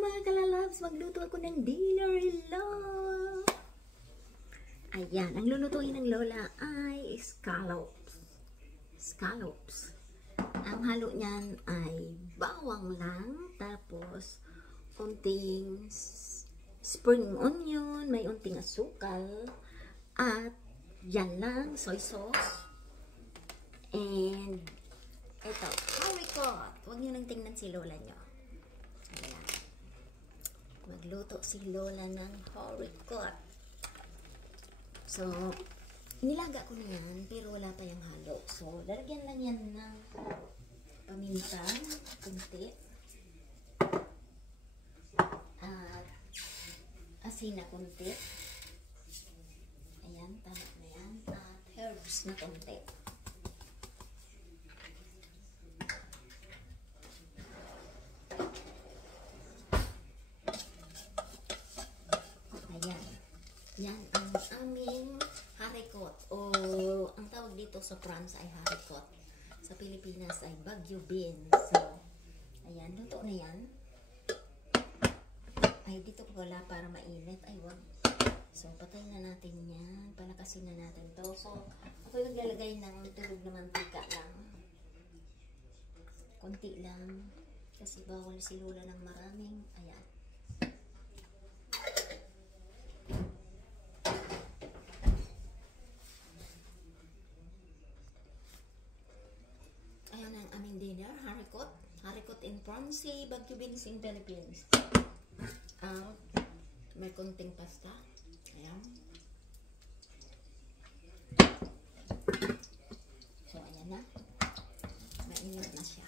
mga kalalabs, magluto ako ng dinner. Hello! Ayan, ang lulutuin ng Lola ay scallops. Scallops. Ang halo niyan ay bawang lang, tapos konting spring onion, may unting asukal, at yan lang, soy sauce. And eto, haricot. Huwag nyo nang tingnan si Lola nyo. Ayan. Magluto si Lola ng haricot. So, nilaga ko na yan, pero wala pa yung halo. So, lalagyan lang yan ng paminta, kunti. At asin na kunti. Ayan, tama na yan. At herbs na kunti. Ayan. Yan ang aming haricot. O ang tawag dito sa France ay haricot. Sa Pilipinas ay Baguio beans. So, ayan. Luto na yan. Ay, dito ko wala para mainit. Ay, wag. So, patay na natin yan. Palakasin na natin to. So, ako yung naglalagay ng tulog na mantika lang. Konti lang. Kasi bawal si Lola ng maraming. Ayan. Ayan ang aming dinner. Haricot. Haricot in France. Baguio beans in Philippines. May konting pasta. Ayan. So, ayan na. Mainit na siya.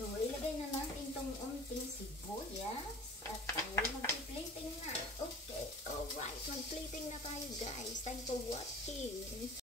So, ilagay na natin itong unting sibuyas at tayo mag-plating na. Okay, alright. Mag-plating na tayo, guys. Thanks for watching.